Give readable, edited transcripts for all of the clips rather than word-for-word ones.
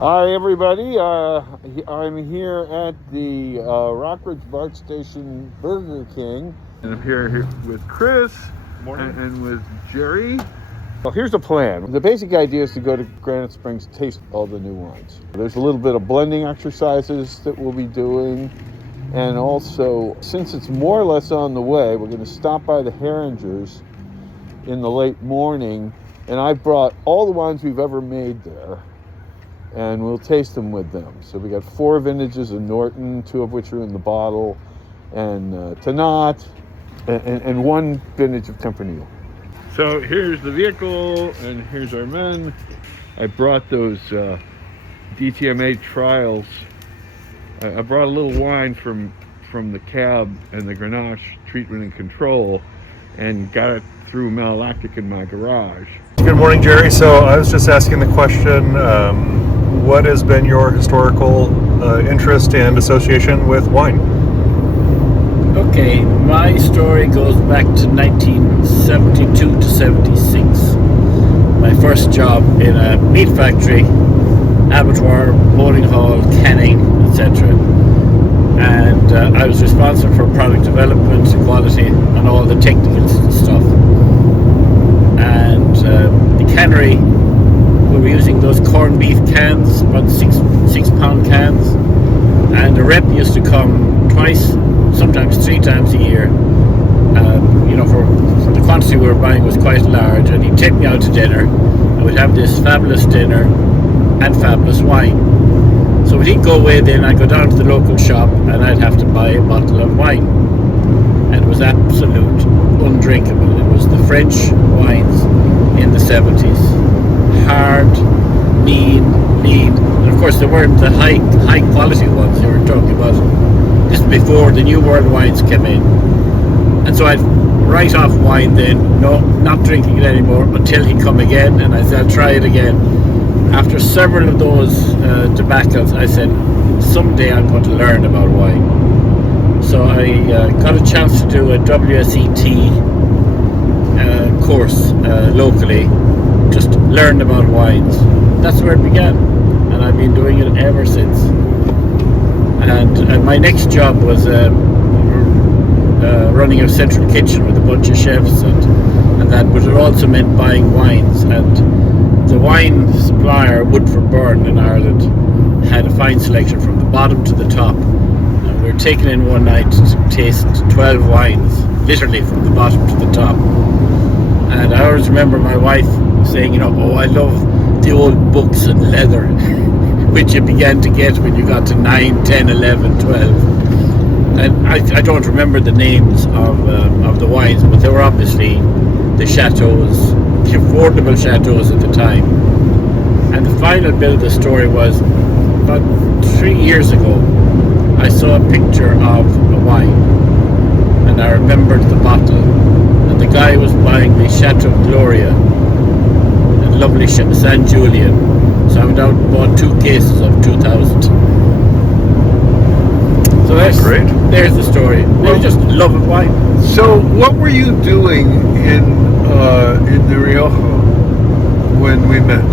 Hi everybody, I'm here at the Rockridge BART Station Burger King. And I'm here with Chris and with Jerry. Well, here's the plan. The basic idea is to go to Granite Springs, taste all the new wines. There's a little bit of blending exercises that we'll be doing. And also, since it's more or less on the way, we're going to stop by the Heringers in the late morning. And I brought all the wines we've ever made there, and we'll taste them with them. So we got 4 vintages of Norton, 2 of which are in the bottle, and Tannat, and 1 vintage of Tempranillo. So here's the vehicle, and here's our men. I brought those DTMA trials. I brought a little wine from the cab and the Grenache treatment and control, and got it through malolactic in my garage. Good morning, Jerry. So I was just asking the question, what has been your historical interest and association with wine? Okay, my story goes back to 1972 to 76. My first job in a meat factory, abattoir, bowling hall, canning, etc. And I was responsible for product development, quality, and all the technical stuff. And the cannery, we were using those corned beef cans, about 6 pound cans, and the rep used to come twice, sometimes 3 times a year. For the quantity we were buying was quite large, and he'd take me out to dinner, and we'd have this fabulous dinner and fabulous wine. So when he'd go away, then I'd go down to the local shop and I'd have to buy a bottle of wine, and it was absolute undrinkable. It was the French wines in the 70s. Hard, lean, and of course they weren't the high quality ones they were talking about. This was before the New World wines came in, and so I'd write off wine then, no, not drinking it anymore until he'd come again, and I said I'll try it again. After several of those debacles, I said someday I'm going to learn about wine. So I got a chance to do a WSET course locally, just learn about wines. That's where it began, and I've been doing it ever since. And my next job was running a central kitchen with a bunch of chefs and that, but it also meant buying wines. And the wine supplier, Woodford Byrne in Ireland, had a fine selection from the bottom to the top. And we were taken in one night to taste 12 wines, literally from the bottom to the top. And I always remember my wife saying, oh, I love the old books and leather, which you began to get when you got to 9, 10, 11, 12. And I don't remember the names of the wines, but they were obviously the chateaus, the affordable chateaus at the time. And the final bit of the story was, about 3 years ago, I saw a picture of a wine, and I remembered the bottle. And the guy was buying the Chateau Gloria, a lovely San Julian. So I went out and bought 2 cases of 2000. So that's great. There's the story. Well, just love of wine. So what were you doing in the Rioja when we met?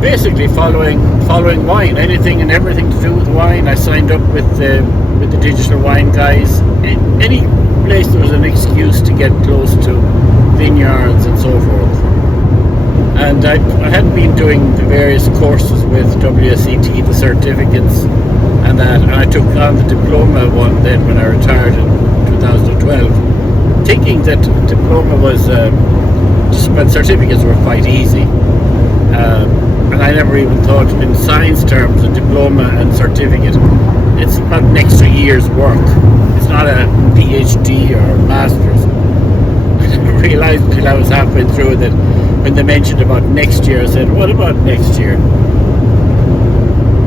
Basically following wine, anything and everything to do with wine. I signed up with the digital wine guys. Any place there was an excuse to get close to vineyards and so forth. And I had been doing the various courses with WSET, the certificates and that, and I took on the diploma one then when I retired in 2012, thinking that diploma was but certificates were quite easy. And I never even thought in science terms a diploma and certificate, it's about an extra year's work. It's not a PhD or a master's. I didn't realize until I was halfway through that when they mentioned about next year, I said, what about next year?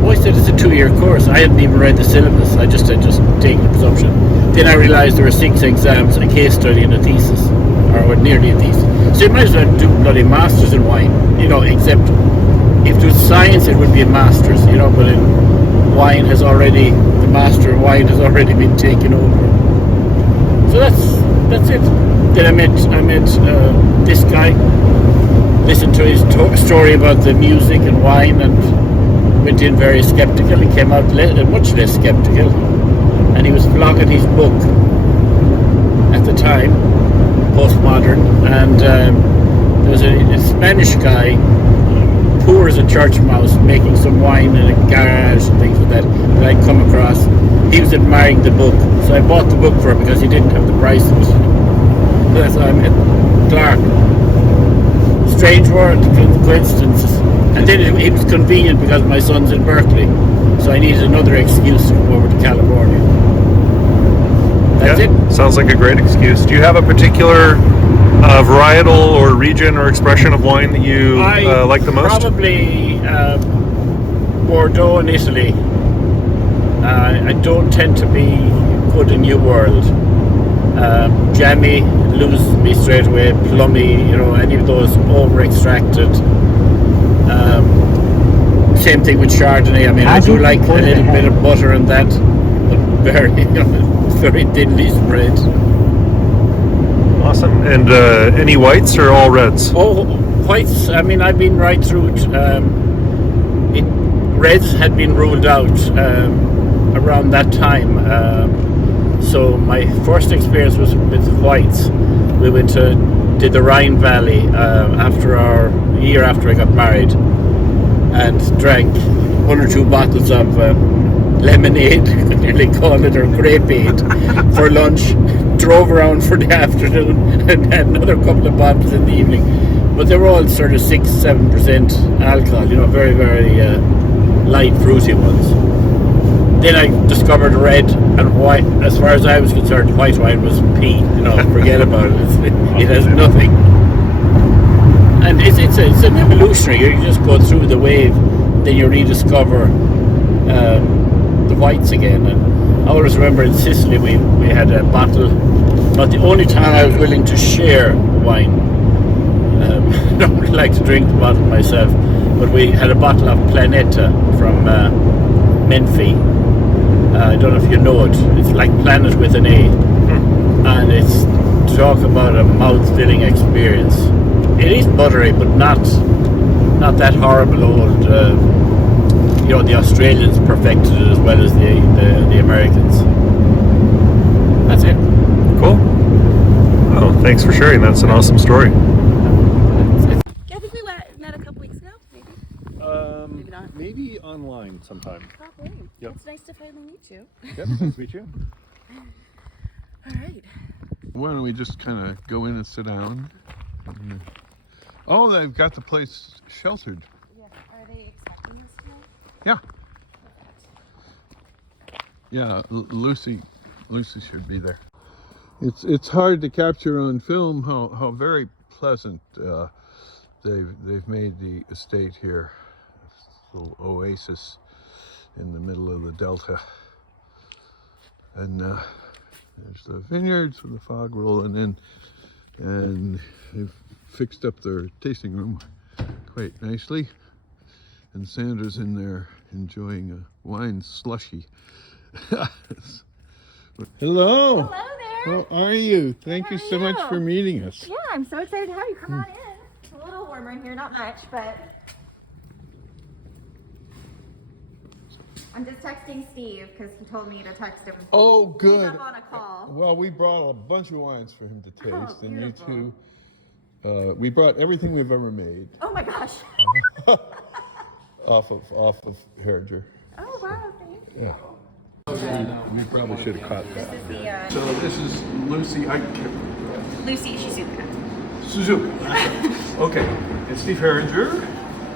Oh, I said it's a 2-year course. I hadn't even read the syllabus. I just had taken the presumption. Then I realized there were 6 exams, a case study and a thesis, or nearly a thesis. So you might as well do bloody masters in wine, except if it was science it would be a master's, but in wine the master of wine has already been taken over. So that's it. Then I met this guy, listened to his story about the music and wine, and went in very skeptical. He came out much less skeptical, and he was flogging his book at the time, postmodern, and there was a Spanish guy, poor as a church mouse, making some wine in a garage and things like that I'd come across. He was admiring the book, so I bought the book for him because he didn't have the price of it. That's how I met Clark. Strange world, coincidences. And then it was convenient because my son's in Berkeley, so I needed another excuse to come over to California. That's it. Sounds like a great excuse. Do you have a particular varietal or region or expression of wine that you like the most? Probably Bordeaux in Italy. I don't tend to be good in New World. Jammy, lose me straight away. Plummy, any of those over-extracted. Same thing with Chardonnay. I mean, I do like a little bit of butter in that, but very, very thinly spread. Awesome. And any whites or all reds? Oh, whites. I mean, I've been right through it. Reds had been ruled out around that time. So my first experience was with whites. We did the Rhine Valley after a year after I got married, and drank 1 or 2 bottles of lemonade, I nearly call it, or grapeade, for lunch. Drove around for the afternoon and had another couple of bottles in the evening. But they were all sort of 6-7% alcohol, very, very light, fruity ones. Then I discovered red and white. As far as I was concerned, white wine was pee. Forget about it. It has nothing. And it's an evolutionary. You just go through the wave, then you rediscover the whites again. And I always remember in Sicily we had a bottle. Not the only time I was willing to share wine. I don't really like to drink the bottle myself, but we had a bottle of Planeta from Menfi. I don't know if you know it. It's like Planet with an A, and it's talk about a mouth-filling experience. It is buttery, but not that horrible old. The Australians perfected it as well as the Americans. That's it. Cool. Oh, thanks for sharing. That's an awesome story. Yeah, I think we met a couple weeks ago, maybe. Maybe not. Maybe online sometime. Probably. Yep. It's nice to finally meet you. Yep, nice to meet you. All right. Why don't we just kind of go in and sit down? Oh, they've got the place sheltered. Yeah. Are they expecting us tonight? Yeah. Yeah, Lucy should be there. It's hard to capture on film how very pleasant they've made the estate here. This little oasis in the middle of the delta, and there's the vineyards with the fog rolling in, and they've fixed up their tasting room quite nicely, and Sandra's in there enjoying a wine slushy. Hello. Hello there. How are you? Thank you How are so much you? for meeting us. Yeah, I'm so excited to have you. Come on in. It's a little warmer in here, not much, but I'm just texting Steve because he told me to text him. Oh, He's good. up on a call. Well, we brought a bunch of wines for him to taste, and you beautiful. two. We brought everything we've ever made Oh my gosh. off of Heringer. Oh wow, thanks. Yeah. We probably should have caught that. This is the So this is Lucy. Lucy Shizuka. Suzuki. Okay. And Steve Heringer.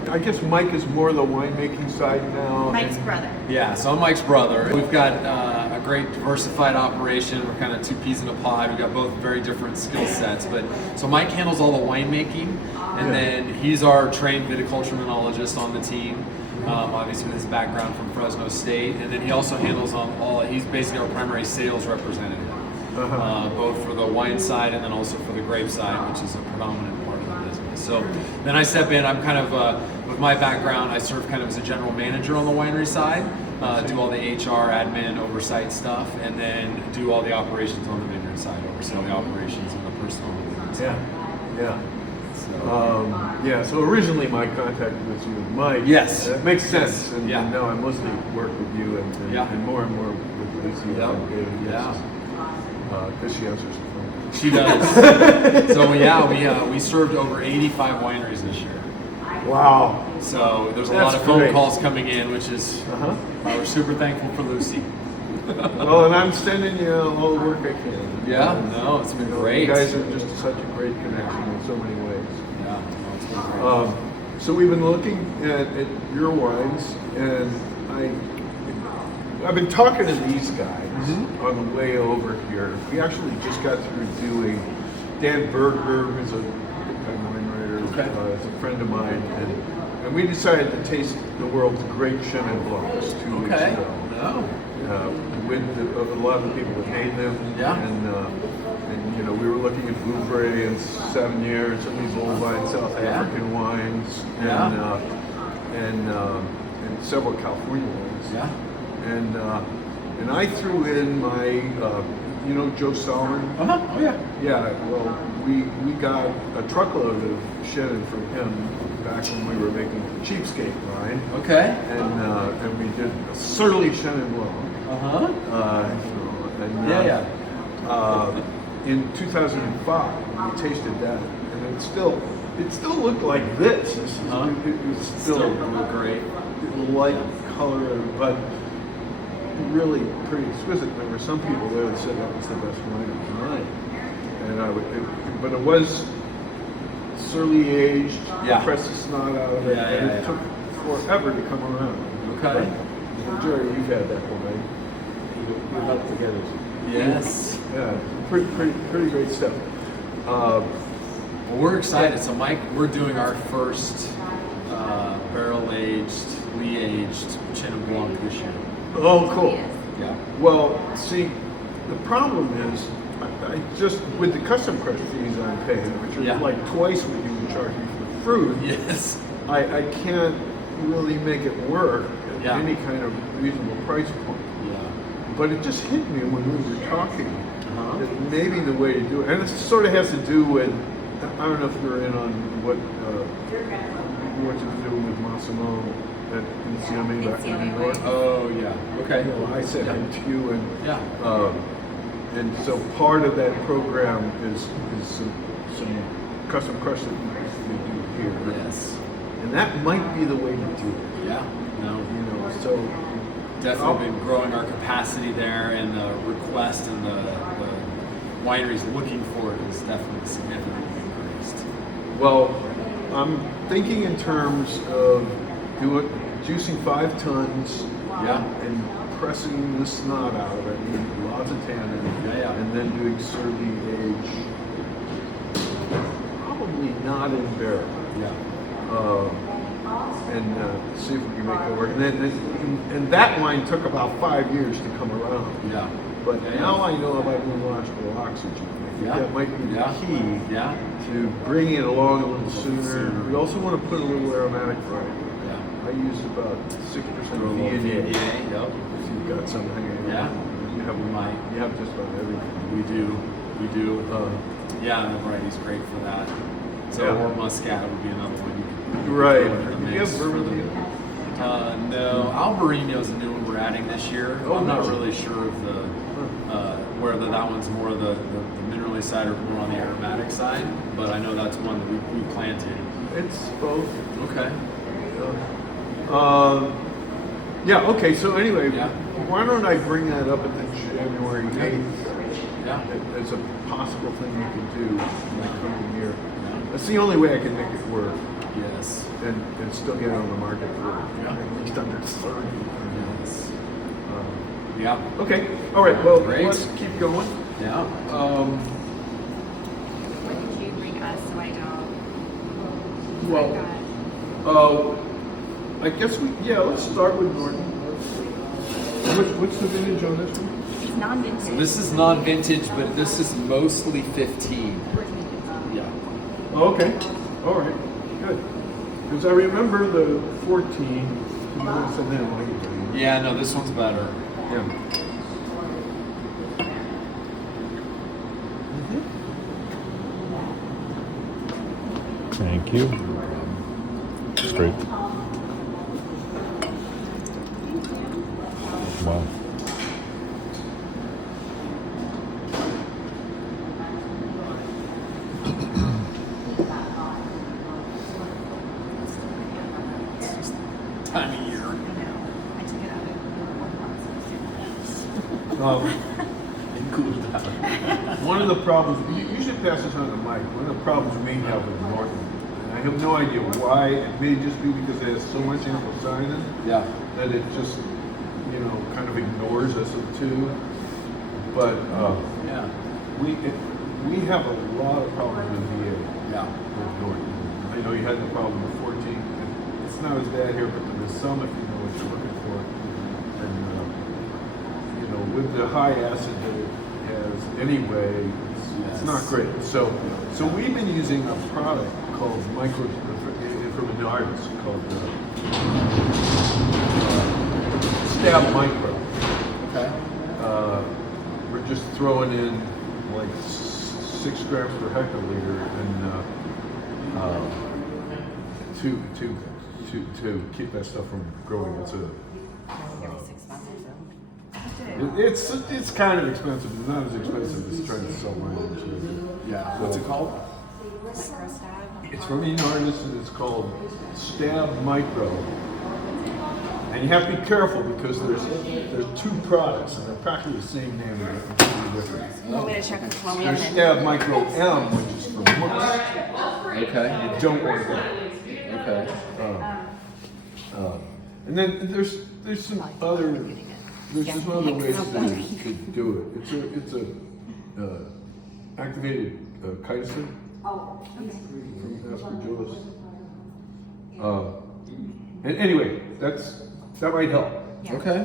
I guess Mike is more the winemaking side now. Mike's brother. Yeah, so I'm Mike's brother. We've got a great diversified operation. We're kind of 2 peas in a pod. We've got both very different skill sets. But so Mike handles all the winemaking, and then he's our trained viticulturalist on the team. Obviously with his background from Fresno State, and then he also handles he's basically our primary sales representative, both for the wine side and then also for the grape side, which is a predominant part of the business. So then I step in, I'm kind of, with my background, I serve kind of as a general manager on the winery side, do all the HR, admin, oversight stuff, and then do all the operations on the vineyard side, oversee all the operations and the personal vineyard side. Yeah. So Yeah, so originally my contact was you and Mike. Yes. That makes sense. Yes. And, Yeah. and now I mostly work with you and more with Lucy and David. Yeah. Because she answers the phone. She does. So we served over 85 wineries this year. Wow. So there's a That's lot of phone great. calls coming in, which is we're super thankful for Lucy. Well, and I'm sending you all the work I can. Yeah, no, it's been great. You guys are just such a great connection in so many ways. Yeah, no, it's been great. So we've been looking at your wines, and I've been talking to these guys on the way over here. We actually just got through doing Dan Berger, who's a wine writer, is a friend of mine, and we decided to taste the world's great Chenin Blancs 2 weeks ago. No. With a lot of the people that made them, and you know, we were looking at Vouvray and 7 years, some of these old line South African wines, and several California wines. Yeah. And I threw in my, you know, Joe Salmon. Oh yeah. Yeah. Well, we got a truckload of Chenin from him back when we were making Cheapskate wine. Okay. And we did a surly Chenin Blanc. In 2005, we tasted that, and it still looked like this. It was still great, light color, but really pretty exquisite. There were some people there that said that was the best wine of the night, and but it was surly aged. Pressed the snot out of it, and it took forever to come around. Okay. Jerry, you've had that wine. We're about together. Yes. Yeah, pretty great stuff. Well, we're excited. So, Mike, we're doing our first barrel-aged, lee-aged Chenin Blanc this year. Oh, cool. Yeah. Well, see, the problem is, I just with the custom crush fees I'm paying, which are like twice what you would charge me for fruit. Yes. I can't really make it work at any kind of reasonable price point. But it just hit me when we were talking that maybe the way to do it, and it sort of has to do with, I don't know if you're in on what you're doing with Massimo at Insieme back in New York. Oh yeah. Okay. You know, I said him to you, and so part of that program is some custom crush that we do here. Yes. And that might be the way to do it. Yeah. No. You know, so. Definitely been growing our capacity there, and the request and the wineries looking for it is definitely significantly increased. Well, I'm thinking in terms of juicing 5 tons and pressing the snot out of it, and lots of tannin, and then doing surly age, probably not in barrel. And see if we can make it work. And that wine took about 5 years to come around. But now I know about neurological oxygen. I think that might be the key to bringing it along a little sooner. We also want to put a little aromatic variety. I use about 6% VNA. If you've got some hanging around. You have just about everything. We do. And the variety's great for that. So or Muscat would be another one you could right. throw in the mix for the, no, Albarino is a new one we're adding this year. I'm not really sure of the whether that one's more the minerally side or more on the aromatic side, but I know that's one that we planted. It's both. Okay. Okay. So anyway, why don't I bring that up at the January 8th? As a possible thing you can do in the coming year. That's the only way I can make it work. Yes. And still get it on the market for at least under 30. Yes. Okay. All right. Well, great. Let's keep going. What did you bring us so I don't? I guess let's start with Norton. What's the vintage on this one? It's non-vintage. So this is non-vintage, but this is mostly 15. Oh, okay. All right. Good. Because I remember the 14. Yeah, no, this one's better. Thank Thank you. Straight. Wow. Time of year. One of the problems, you should pass this on to Mike, one of the problems we have with Norton, and I have no idea why, it may just be because it has so much anthocyanin Yeah. that it just, you know, kind of ignores SO2. But Yeah. we have a lot of problems with VA Yeah. with Norton. I know you had the problem with 14. It's not as bad here, but there's some if you know what you're looking for. And you know, with the high acid that it has anyway, it's not great. So we've been using a product called from an artist called Stab Micro. Okay. We're just throwing in like 6 grams per hectoliter and to keep that stuff from growing. It's kind of expensive, but not as expensive as trying to sell wine. Yeah. What's it called? It's from an artist and it's called Stab Micro. And you have to be careful because there's 2 products and they're practically the same name and they're completely different. You want me to check this one? There's Stab Micro M, which is for monks. Okay. You don't want that. Okay. And then there's some other ways to do it. It's a activated chitosan from aspergillus. And anyway, that might help. Okay.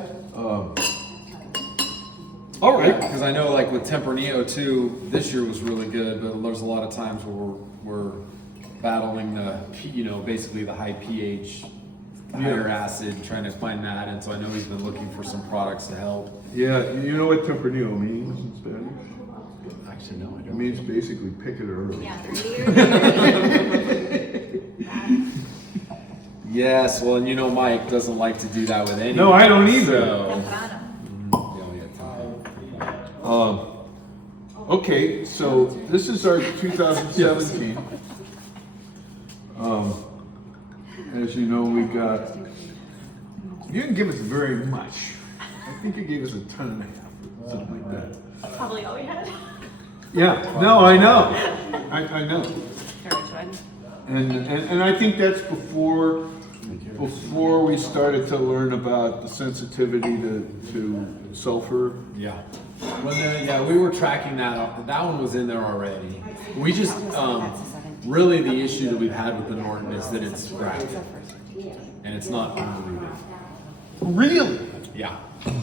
All right. Because I know, like with Tempranillo too, this year was really good, but there's a lot of times where we're battling basically the high pH, higher acid, trying to find that, and so I know he's been looking for some products to help. Yeah, you know what Tempranillo means in Spanish? Actually, no, I It don't. means basically pick it early. Yes, well, and you know Mike doesn't like to do that with anyone. No, I don't either. Okay, so this is our 2017. As you know, we got. You didn't give us very much. I think you gave us a ton and a half, or something like that. Probably all we had. Yeah. No, I know. I know. And I think that's before we started to learn about the sensitivity to sulfur. Yeah. Well, we were tracking that up. That one was in there already. We just, really the issue that we've had with the Norton is that it's grafted. And it's not unrooted. Really? Yeah.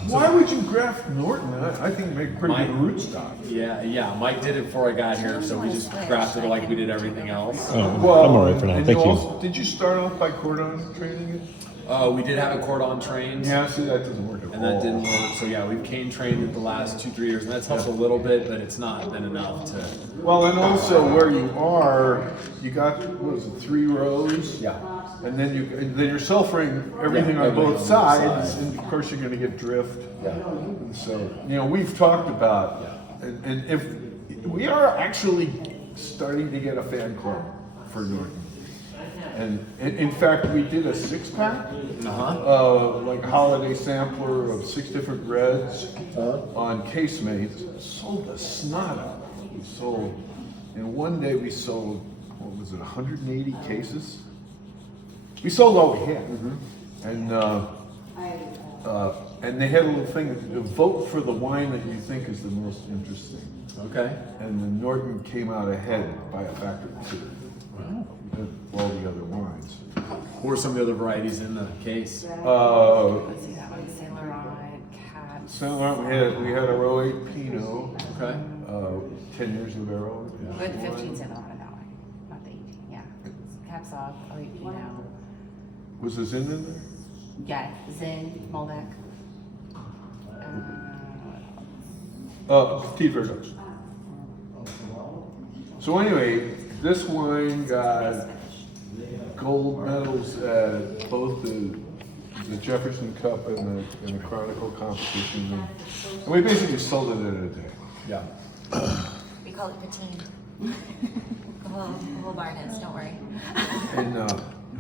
Why would you graft Norton? I think you make pretty good rootstock. Yeah. Mike did it before I got here, so we just grafted it like we did everything else. Oh, I'm all right for now. and Thank you. also, did you start off by cordon training it? We did have a cordon trained. Yeah, see, that doesn't work at all. And that didn't work. So yeah, we've cane trained it the last 2-3 years, and that's helped a little bit, but it's not been enough to. Well, and also where you are, you got, what was it, 3 rows? Yeah. And then you're sulfuring everything on both sides, and of course you're going to get drift. Yeah. And so, we've talked about, and if we are actually starting to get a fan club for Norton. And in fact, we did a 6-pack, like holiday sampler of 6 different reds on Casemates. Sold a snot out. We sold, in one day we sold, 180 cases? We sold all we had. And they had a little thing, vote for the wine that you think is the most interesting. Okay. And the Norton came out ahead by a factor of 2. Wow. All the other wines. What were some of the other varieties in the case? Let's see that one. Saint Laurent, Cat. Saint Laurent, we had a row 8 Pinot, Okay. 10 years of barrel. We had the 15 Saint Laurent in that one, not the 18. Yeah. Caps off, Pinot. Was the Zin in there? Yeah, Zin, Malbec. Petit Verdot. So anyway, this wine got gold medals at both the Jefferson Cup and the Chronicle competition, and we basically sold it in a day. Yeah. We call it patine. The whole barn is, don't worry. And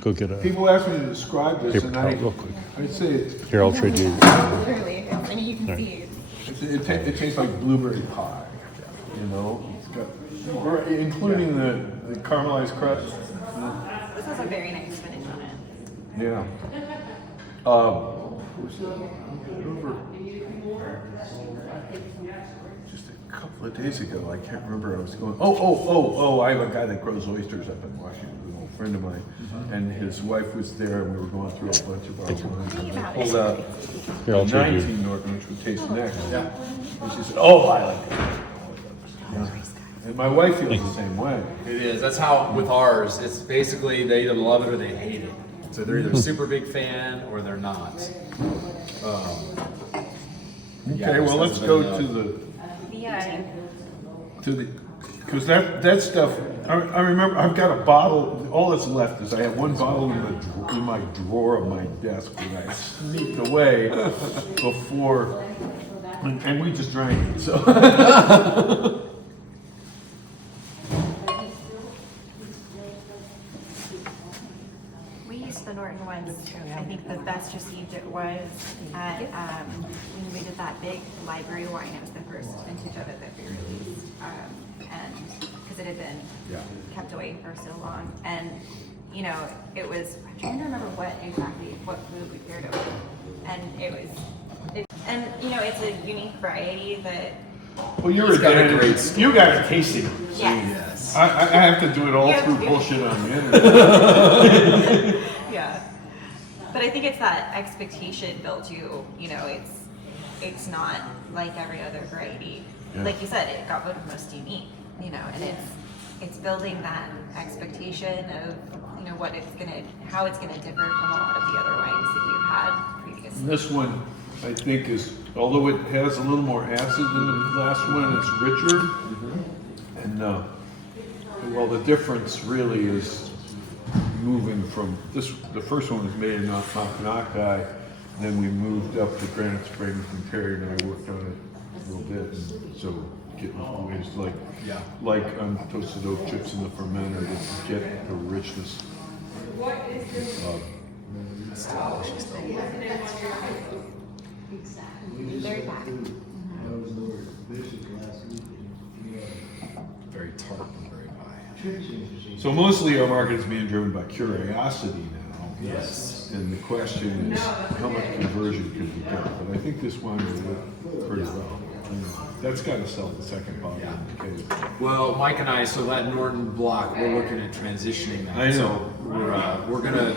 Go get a people ask me to describe this, paper and towel real quick. I'd say Here, I'll trade you. Literally, I mean, you can see it tastes like blueberry pie. You know, it's got, including the caramelized crust. This has a very nice finish on it. Yeah. Just a couple of days ago, I can't remember. I was going. Oh! I have a guy that grows oysters up in Washington. An old friend of mine, and his wife was there, and we were going through a bunch of our wines. And I pulled out Here, I'll trade you. 19 Norton, which we taste next. Yeah. And she said, "Oh, I like that." Yeah. And my wife feels the same way. It is. That's how with ours. It's basically they either love it or they hate it. So they're either super big fan or they're not. Okay, well, let's go to the because that stuff. I remember I've got a bottle. All that's left is I have one bottle in my drawer of my desk that I sneaked away before, and we just drank it. So. The Norton ones, I think the best received it was at when we did that big library wine. It was the first vintage of it that we released, and because it had been kept away for so long, and you know, it was. I'm trying to remember what food we paired it with, and and you know, it's a unique variety that. Well, you got a tasting. Yes. I have to do it all through bullshit on the internet. Yeah, but I think it's that expectation built you know, it's not like every other variety. Yeah. Like you said, it got voted most unique, you know, and it's building that expectation of, you know, how it's gonna differ from a lot of the other wines that you've had previously. And this one, I think, is, although it has a little more acid than the last one, it's richer. Mm-hmm. And well, the difference really is moving from this. The first one was made in Knockeye, then we moved up to Granite Springs, and Terry and I worked on it a little bit, and so getting ways like toasted oak chips in the fermenter to get the richness. Very bad. Very tart and very high. So mostly our market is being driven by curiosity now. Yes. And the question is, how much conversion can we get? But I think this wine will work pretty well. That's got to sell the second bottle. Yeah. Okay. Well, Mike and I, so that Norton block, we're looking at transitioning that. I know. So we're gonna.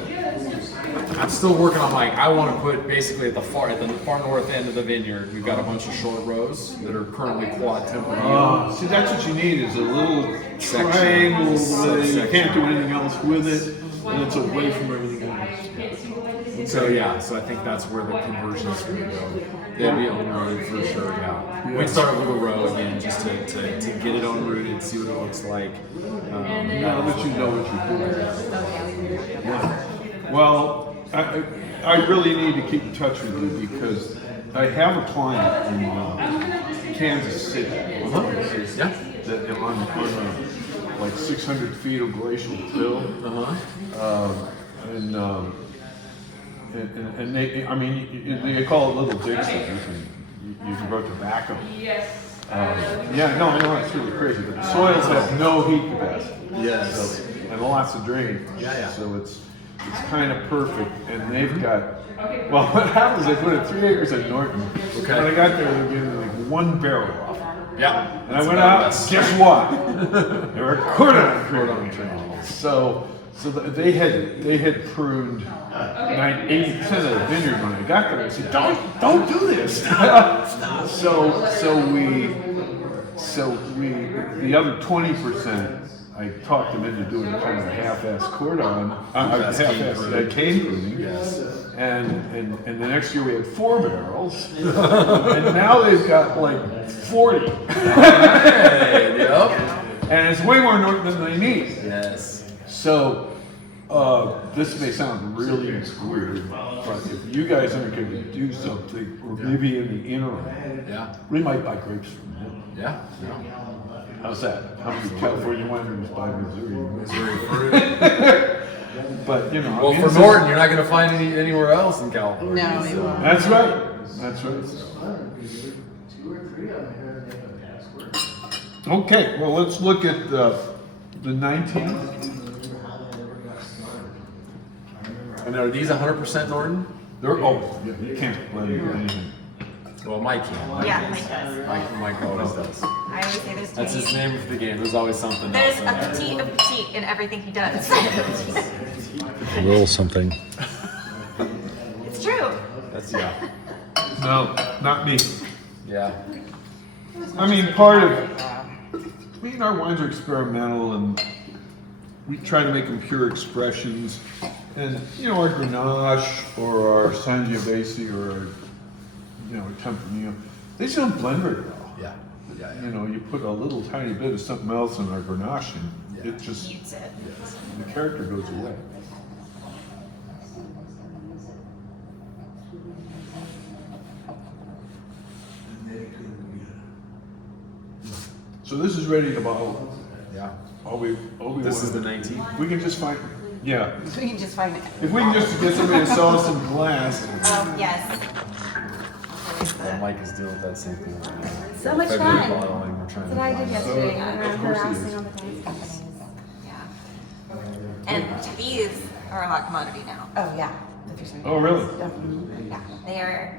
I'm still working on Mike. I want to put basically at the far north end of the vineyard. We've got a bunch of short rows that are currently quad Tempranillo. See, that's what you need, is a little Section. triangle. You Section. can't do anything else with it, and it's away from everything else. So I think that's where the conversion is going to go. They'll be unrooted for sure. Yeah. We start with a row again just to get it unrooted, see what it looks like. Now that you know what you're doing. Yeah. Well, I really need to keep in touch with you because I have a client in Kansas City. Yeah. That on like 600 feet of glacial till. And they, I mean, they call it Little Dixie. You can grow tobacco. Yes. Yeah, no, I know it's really crazy, but the soils have no heat capacity. Yes. So, and lots of drain. Yeah. So it's kind of perfect. And they've got, well, what happens? They put in 3 acres at Norton. Okay. When I got there, they were getting like 1 barrel off. Yeah. And I went out. Guess what? They were cordon trees. So they had pruned 80% of the vineyard when I got there. I said, don't do this. so we the other 20%, I talked them into doing kind of a half-ass cordon, half-ass cane pruning. Yes. And the next year we had 4 barrels, and now they've got like 40. Hey, yep. And it's way more Norton than they need. Yes. So This may sound really weird, but if you guys aren't going to do something, or maybe in the interim, we might buy grapes from him. Yeah. How's that? How many California wineries buy Missouri? But you know, Well, for Norton, you're not going to find anywhere else in California. No, you won't. That's right. That's right. Okay, well, let's look at the 19th. And are these 100% Norton? Yeah, you can't blend anything. Well, Mike can. Yeah, Mike does. Mike always does. I always say there's That's his name of the game. There's always something There's else in a there. petite of petite in everything he does. A little something. It's true. That's No, not me. Yeah. I mean, our wines are experimental, and we try to make them pure expressions. And you know, our Grenache or our Sangiovese or our, Tempranillo, they just don't blend very well. Yeah. You know, you put a little tiny bit of something else in our Grenache, and it just Eats it. the character goes away. So this is ready to bottle. Yeah. This is the 19th. We can just find. Yeah. We can just find it. If we can just get somebody to sell us some glass. Yes. Mike is dealing with that same thing. So much February fun. bottling, we're trying That's what I did yesterday. So, I of ran course he harassing is. all the glass companies. Yeah. And these are a hot commodity now. Oh, yeah. Oh, really? Yeah. They are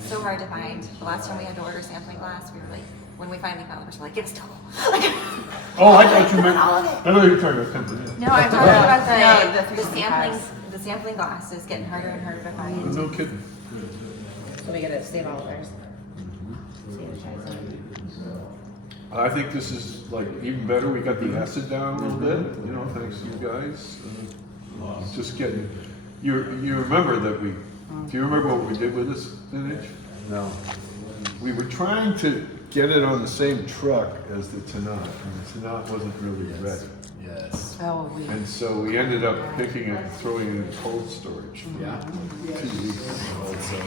so hard to find. The last time we had to order sampling glass, we were like, when we finally found them, we're like, give us double. Oh, I thought you meant. I thought you were talking about Tempranillo. No, I'm talking about the 365s. sampling glass is getting harder and harder to find. No kidding. So we gotta save all of ours. I think this is like even better. We got the acid down a little bit, thanks to you guys. Just getting. You remember that we? Do you remember what we did with this vintage? No. We were trying to get it on the same truck as the Tannat, and the Tannat wasn't really ready. Yes. Oh, And so we ended up picking it and throwing it in cold storage. Yeah. 2 weeks. Cold soak.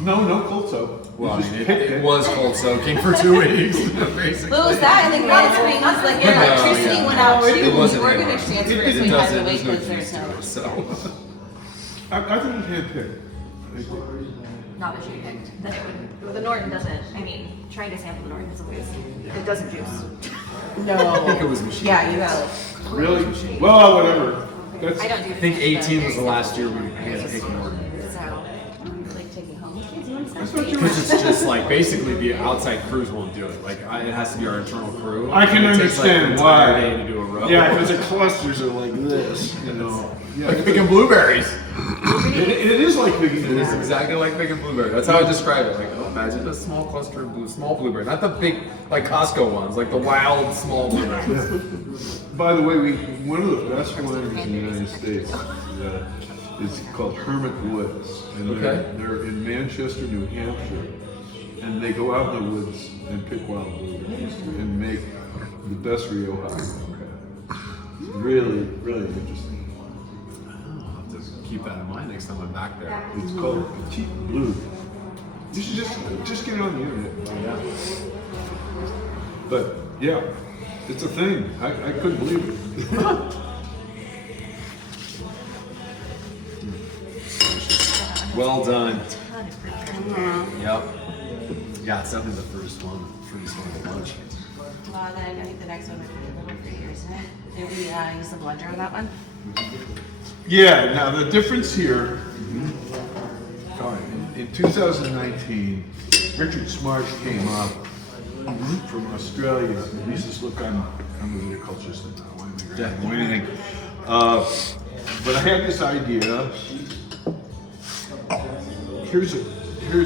No cold soak. Well, We just picked it was cold soaking for 2 weeks, basically. what was that? And then one screen was like your electricity went out too. It wasn't We're hard. gonna transfer It it, so we had to doesn't. wait There's no because juice there's to no. it, so. I think it's handpicked. Not that you picked. That it would. The Norton doesn't. I mean, trying to sample the Norton is always. It doesn't juice. No. I think it was machine. Yeah, you got it. Really? Well, whatever. That's, I don't do. I think 18 was the last year we had to take Norton. So. Like taking home with kids, you want that's what you Because it's just like basically the outside crews won't do it. Like it has to be our internal crew. I can And it takes, like, an understand entire why. day to do a row. Yeah, because the clusters are like this, Yeah, Like picking blueberries. it is like picking It is exactly like picking blueberry. That's how I describe it. Like, imagine a small cluster of small blueberry, not the big, like Costco ones, like the wild small blueberries. By the way, one of the best wineries in the United States is called Hermit Woods, and they're in Manchester, New Hampshire, and they go out in the woods and pick wild blueberries and make the best Rioja. Really, really interesting. I'll have to keep that in mind next time I'm back there. It's called Petite Blue. You should just get it on the internet. Yeah. But yeah, it's a thing. I couldn't believe it. Well done. Yep. Yeah, it's definitely the first one of the lunch. Well, then I think the next one would be a little prettier, isn't it? Did we use the blender on that one? Yeah, now the difference here, in 2019, Richard Smarsh came up from Australia. He says, look, I'm a viticulturist and not a winemaker. I don't know anything. But I had this idea. Here's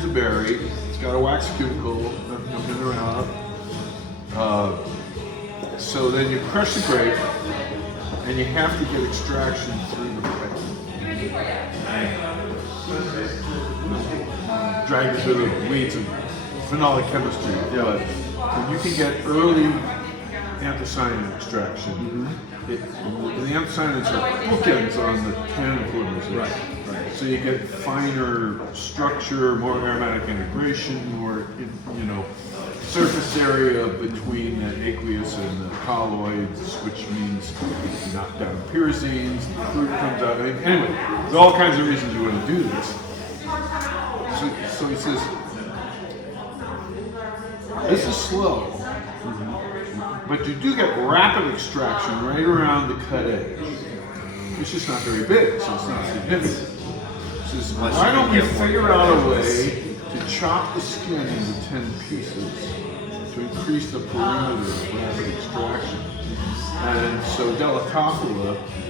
a berry. It's got a wax cuticle, nothing in or out. So then you crush the grape, and you have to get extraction through the grape. Drag it through the weeds of phenolic chemistry. But when you can get early anthocyanin extraction. The anthocyanins are bookends on the tannin polymerization. Right. So you get finer structure, more aromatic integration, more surface area between the aqueous and the colloids, which means you knock down pyrazines, the fruit comes out. Anyway, there's all kinds of reasons you want to do this. So he says, this is slow, but you do get rapid extraction right around the cut edge. It's just not very big, so it's not significant. He says, why don't we figure out a way to chop the skin into 10 pieces to increase the perimeter of rapid extraction? And so Della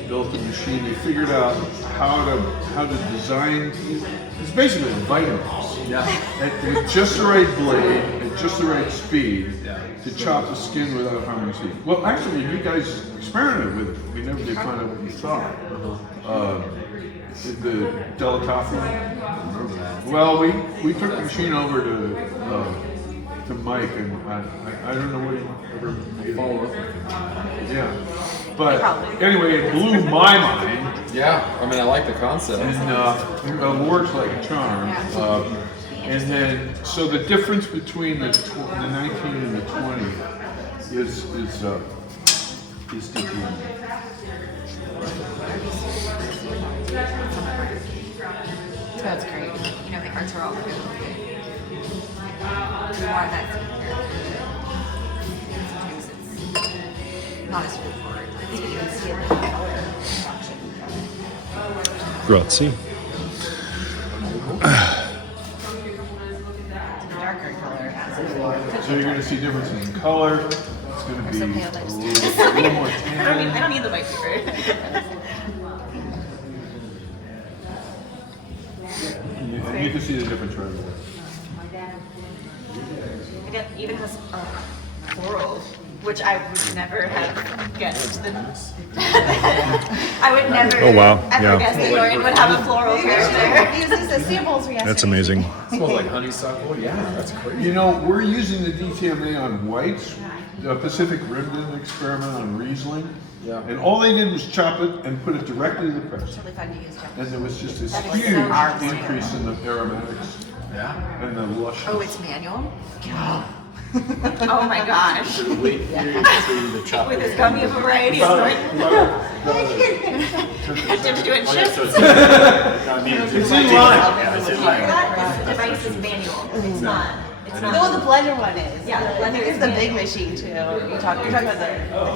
built a machine. They figured out how to design. It's basically vitamins. With just the right blade, at just the right speed, to chop the skin without harming the skin. Well, actually, you guys experimented with it. We never did find out what you thought. The Della Well, we took the machine over to Mike, and I don't know what he ever follow up with. Yeah. But anyway, it blew my mind. Yeah, I mean, I like the concept. And it works like a charm. And then, so the difference between the 19 and the 20 is DTM. That's great. The arts are all good. You want that sometimes it's not as straightforward. You can see it in the color option. Grazie. Darker color has it. So you're going to see differences in color. It's going to be a little more tan. I don't need the white paper. And you can see the difference right away. It even has floral, which I would never have guessed. I would never ever guess that Norton would have a floral character. Uses the samples we That's amazing. It smells like honeysuckle. Yeah, that's crazy. We're using the DTMA on whites. The Pacific Rim did an experiment on Riesling. Yeah. And all they did was chop it and put it directly to the press. really fun to use. And there was just this That is huge so awesome. increase in the aromatics and the lushness. Oh, it's manual? Oh my gosh. Wait to chop With this gummy of variety of Norton. Tim's doing shifts. It's in line. That device is manual. It's not. It's not. No, the blender one is. Yeah, the blender is is the manual. big machine too. You're talking about the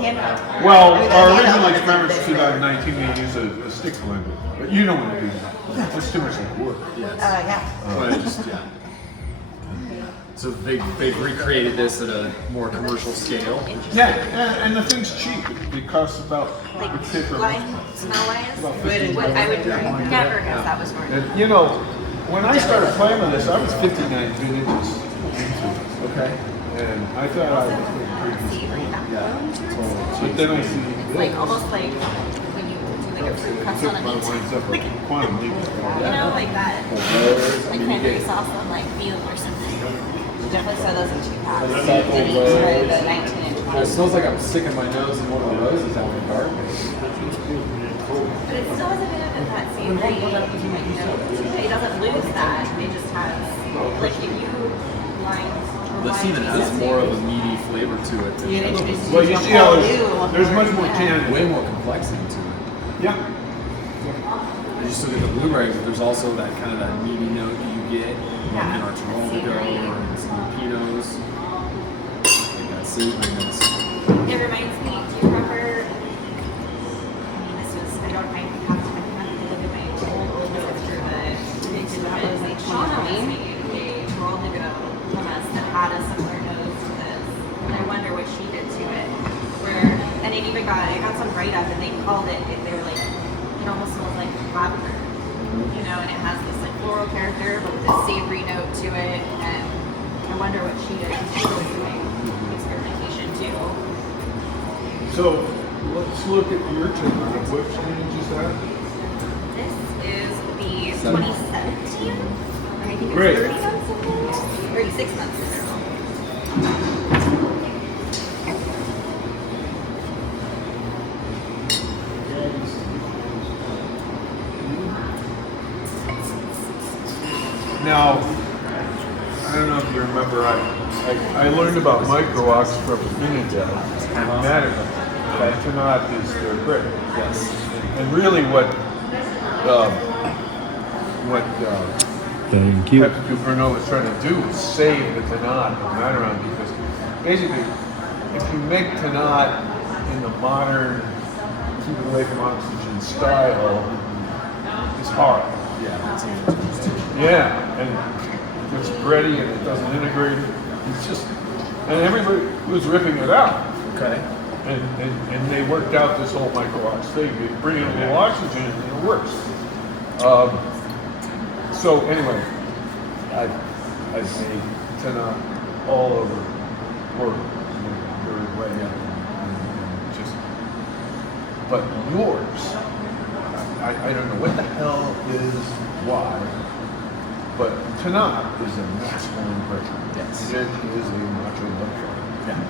handheld. Well, I mean, our the original handheld experiment is in big. 2019, we used a stick blender. But you don't want to do that. That's too much like work. Yeah. But it just, So they've recreated this at a more commercial scale. Yeah, and the thing's cheap. It costs about it's cheaper. Smell-wise, About 15 I would never guess that was Norton. And when I started playing with this, I was 59 inches into it. Okay. And I thought I was pretty good. But then I see It's like almost like when you do like a fruit crust on a mine meat. winds up like quantum leap. Like that. Like cranberry sauce on like veal or something. Definitely sell those in 2 packs. Did you try the 19 and 20? It smells like I'm sticking my nose in one of the roses out in the garden. But it still has a bit of that same it doesn't lose that. It just has like if you This even has more of a meaty flavor to it. Well, you see how there's much more tannin. Way more complexity to it. Yeah. And you still get the blueberries, but there's also that kind of that meaty note that you get in our Tempranillo or in some Pinots. Like that savoriness. It reminds me, do you remember this was I have to look at my old sister that like Shauna was made a world ago from us that had a similar nose to this. And I wonder what she did to it. And it even got some write up and they called it they were like it almost smells like lavender. And it has this like floral character but with a savory note to it, and I wonder what she did. She was doing experimentation too. So let's look at your turn. What change is that? This is the 2017. I think it's Great. 30 months interval. 36 months interval. I don't know if you remember, I learned about micro-ox from Trinidad and Madagascar. Tannat is their grape. Yes. And really what Thank you. Tempranillo was trying to do was save the Tannat of Madagascar, because basically, if you make Tannat in the modern, keep it away from oxygen style, it's hard. Yeah, it's interesting. Yeah, and it's bready and it doesn't integrate. It's just, and everybody was ripping it out. Okay. And they worked out this whole micro-ox thing. They bring in a little oxygen and it works. So anyway, I've made Tannat all over the world. Third way up. And just, but yours, I don't know what the hell is why, but Tannat is a masculine grape. Yes. It is a macho love color. Yeah.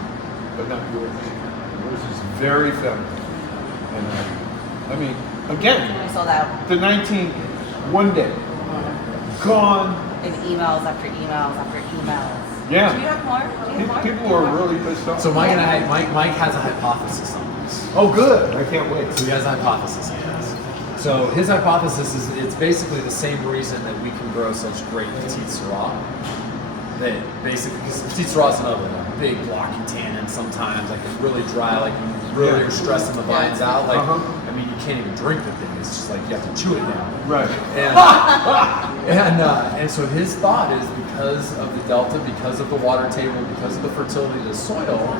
But not yours. Yours is very feminine. And I mean, again, We sold out the one day, gone. in emails after emails after emails. Yeah. Do you have more? Do you have more? People are really pissed off. So Mike has a hypothesis on this. Oh, good. I can't wait. So he has a hypothesis on this. So his hypothesis is it's basically the same reason that we can grow such great Petite Syrah. That basically, because Petite Syrah is another one, big blocky tannin sometimes, like it's really dry, like you really are stressing the vines out. Like, I mean, you can't even drink the thing. It's just like you have to chew it down. Right. And so his thought is because of the delta, because of the water table, because of the fertility of the soil,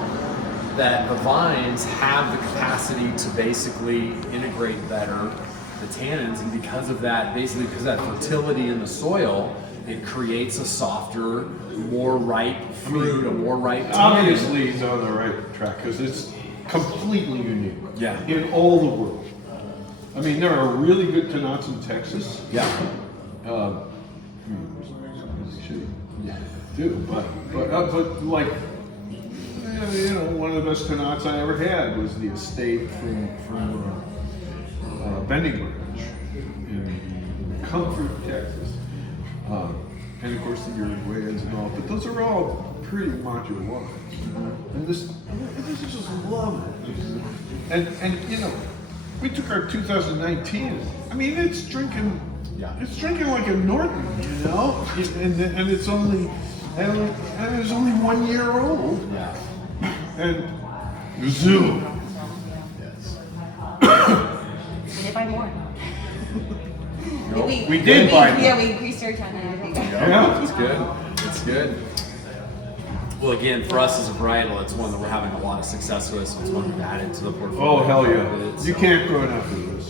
that the vines have the capacity to basically integrate better the tannins, and because of that, basically because of that fertility in the soil, it creates a softer, more ripe fruit, a more ripe tannin. Obviously, he's on the right track because it's completely unique. Yeah. In all the world. I mean, there are really good Tannats in Texas. Yeah. Yeah, do, but like, you know, one of the best Tannats I ever had was the estate from Bending Branch in Comfort, Texas, and of course the Uruguayans and all. But those are all pretty macho wines, and this is just lovely. And you know, we took our 2019. I mean, it's drinking. Yeah. It's drinking like a Norton, you know, and it's only it's only 1 year old. Yeah. And zoom. Yes. We did buy more. We did buy Yeah, more. we increased our time and everything. Yeah. It's good. It's good. Well, again, for us as a varietal, it's one that we're having a lot of success with. So it's one we've added to the portfolio. Oh hell yeah! It's- You can't grow enough of this.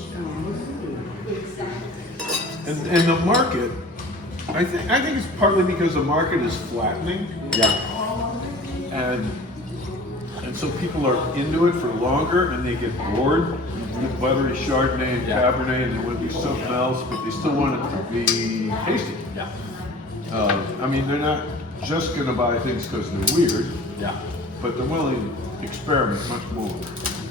And the market, I think it's partly because the market is flattening, Yeah. and so people are into it for longer, and they get bored with buttery Chardonnay and Yeah. Cabernet, and they want to do something else, but they still want it to be tasty. Yeah. I mean, they're not just going to buy things because they're weird, Yeah. but they're willing to experiment much more.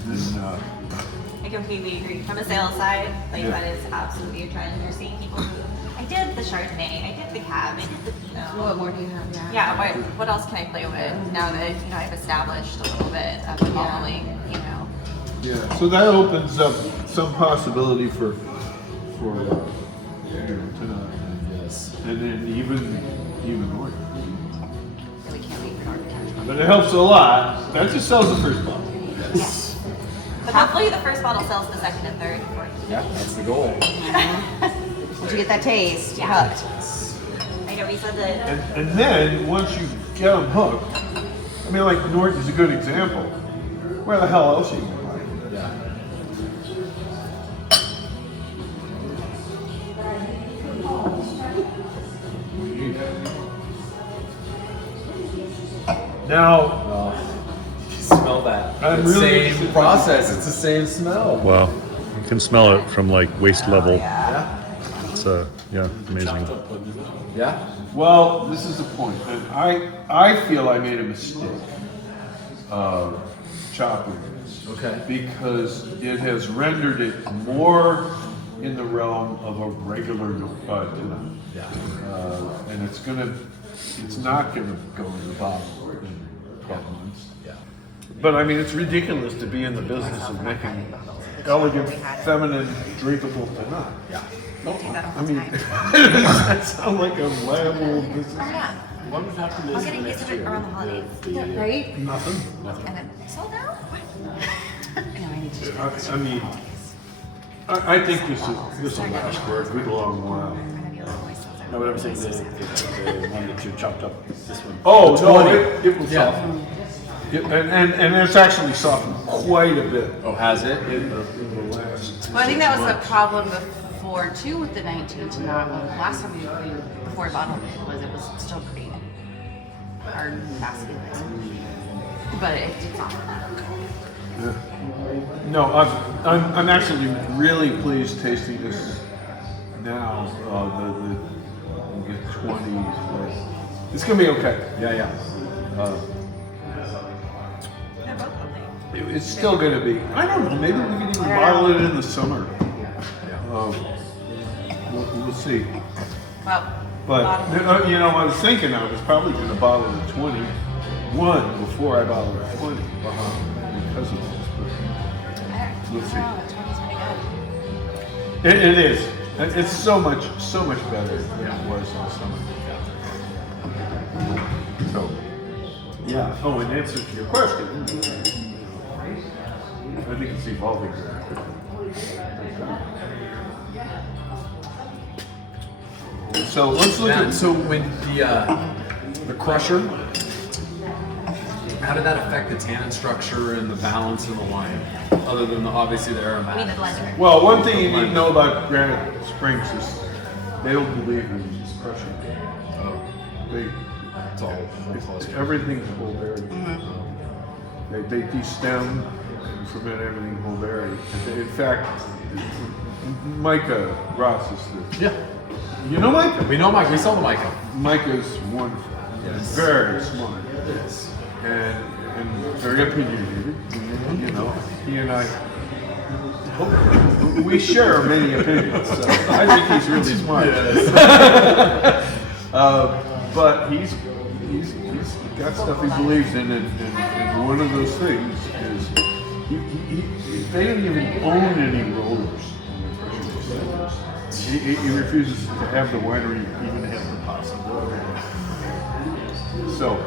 And I completely agree. From a sales side, like Yeah. that is absolutely a trend. You're seeing people who, I did the Chardonnay, I did the Cab, I did the Pinot. What more do you have? Yeah, what else can I play with now that, you know, I've established a little bit of a following, you know? yeah, so that opens up some possibility for you know, tonight, Yes. and then even more. We can't wait for Norton to catch up. But it helps a lot. That just sells the first bottle. Yes. But hopefully the first bottle sells the second and third and fourth. Yeah, that's the goal. Once you get that taste, you're Yeah. hooked. I know we said that. And then once you get them hooked, I mean, like Norton's a good example. Where the hell else are you gonna buy it? Yeah. Now, You smell that. I'm The really same interested. process. It's the same smell. Wow, you can smell it from like waist level. Yeah. It's yeah, amazing. Yeah. well, this is the point, and I feel I made a mistake chopping this. Okay. Because it has rendered it more in the realm of a regular tonight. Yeah. And it's gonna it's not going to go in the bottle in 12 months. Yeah. But I mean, it's ridiculous to be in the business of making elegant, feminine, drinkable Tannat. Yeah. I mean, that sounds like a level business. I'll get a case of it around the holidays. Right? Nothing. And then sold out? I know, I need to do that. I mean, I think this will last for a good long while. No, what I'm saying is the one that you chopped up, this one. Oh, The no, 20. it will soften. And it's actually softened quite a bit Oh, has it? in the last. Well, I think that was months. the problem before too with the 19 to not. Well, last time before I bottled it was still pretty hard and masculine, but it did not. Yeah. No, I'm actually really pleased tasting this now. The 20s. It's gonna be okay. Yeah. It's still gonna be. I don't know. Maybe we can even bottle it in the summer. We'll see. Well, But bottled- you know, I was thinking I was probably gonna bottle the 21 before I bottle the 20 because of this. But we'll see. It is. It's so much better than it was in the summer. So, yeah. Oh, in answer to your question, I think it's evolving. So let's look at. So when the crusher, how did that affect the tannin structure and the balance of the wine, other than obviously the I mean, the aromatics? blender. Well, one thing you need to know about Granite Springs is they don't believe in crushing. Oh, it's all Everything's whole berry. They destem and ferment everything whole berry. In fact, Micah Ross is the. Yeah, You know Micah? we know Mike. We saw the Micah. Micah's wonderful. Yes. Very smart. Yes. And very opinionated. You know, he and I. We share many opinions. So I think he's really smart. But he's got stuff he believes in, and one of those things is they don't even own any rollers. He refuses to have the winery even have the possibility. So.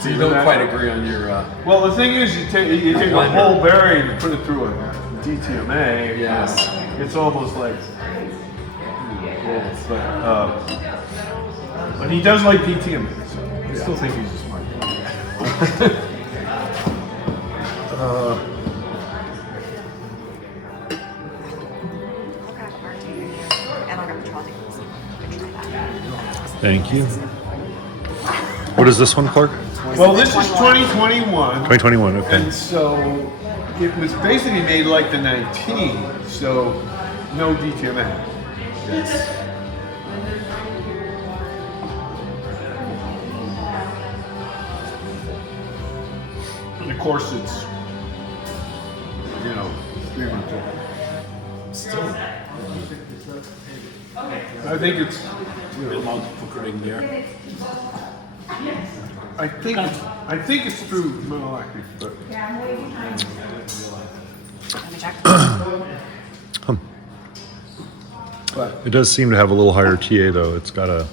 So you don't quite agree on your. Well, the thing is, you take a Blender. whole berry and put it through a DTMA. Yes. It's almost like. But he does like DTMA. So I still think he's a smart guy. I'll grab a martini here, and I'll grab a trolley. You can try that. Thank you. What is this one, Clark? Well, this is 2021. 2021, okay. And so it was basically made like the 19, so no DTMA. Yes. And of course, it's, you know, 3 months old. Still. I think it's, you know, Multiple there. I think it's through Malachy, but Let me check. but It does seem to have a little higher TA though. It's got a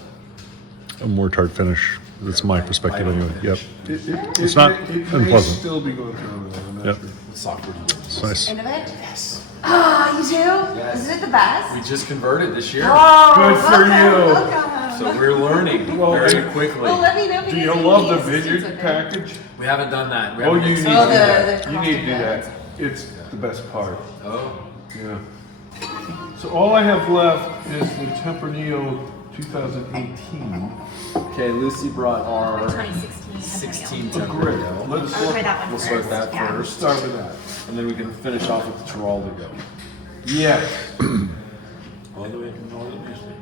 more tart finish. That's my perspective anyway. Yep. It's not it may unpleasant. still be going through that. I'm not Yep. sure. Software. It's nice. End of it? Yes. Ah, you do? Isn't it the best? We just converted this year, Oh, Good for you. welcome. so we're learning Well, very and- quickly. Well, let me know if Do you you need love the assistance vineyard with it. package? We haven't done that. We Oh, haven't you need to do exceeded that. the You need to do frosted that. It's the best part. Oh, Yeah. So all I have left is the Tempranillo 2018. okay. Lucy brought our 2016 16 Tempranillo. Great. Tempranillo. Let's I'll try that one We'll first. start that Yeah. first, start with that. and then we can finish off with the Giraldigo. Yes. All the way from Northern Michigan.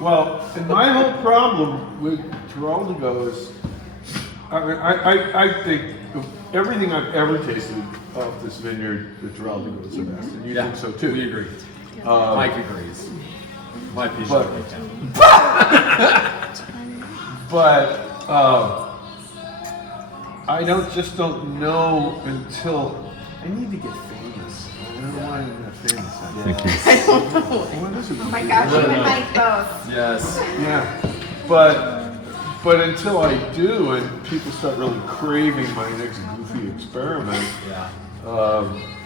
Well, and my whole problem with Giraldigo is, I think of everything I've ever tasted off this vineyard, the Giraldigo is the best, and you think so too. We agree. Um, Mike agrees. My piece But- right down. But I just don't know until I need to get famous. I don't know why I'm not famous. Thank you. What is it? Oh my gosh, you would like those. Yes. Yeah, but until I do, and people start really craving my next goofy experiment, Yeah.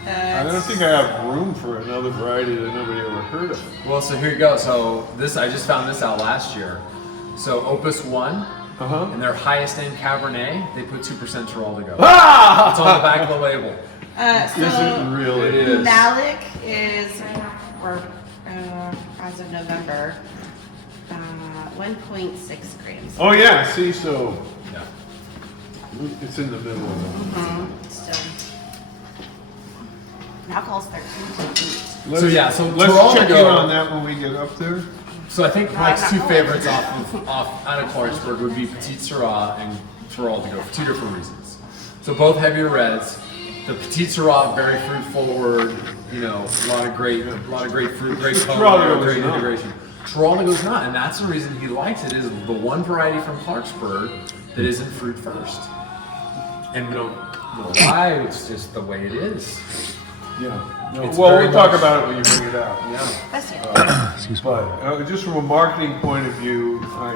I don't think I have room for another variety that nobody ever heard of. Well, so here you go. So I just found this out last year. So Opus 1, in their highest end Cabernet, they put 2% Giraldigo. Ah! It's on the back of the label. Is it really? It is. Malik is, or as of November, 1.6 grams. Oh yeah, see, so Yeah. it's in the middle of them. Still. Alcohol's 13. So yeah, so let's check in Giraldigo- on that when we get up there. So I think Mike's two favorites off out of Clarksburg would be Petite Syrah and Giraldigo for two different reasons. So both heavier reds. The Petite Syrah very fruit forward, you know, a lot of great fruit, great color, Giraldigo great is not. integration. Giraldigo's not, and that's the reason he likes it. Is the one variety from Clarksburg that isn't fruit first, and we don't know why. It's just the way it is. Yeah. No, It's well, very we'll talk much- about it when you bring it out. Yeah. That's it. But just from a marketing point of view, I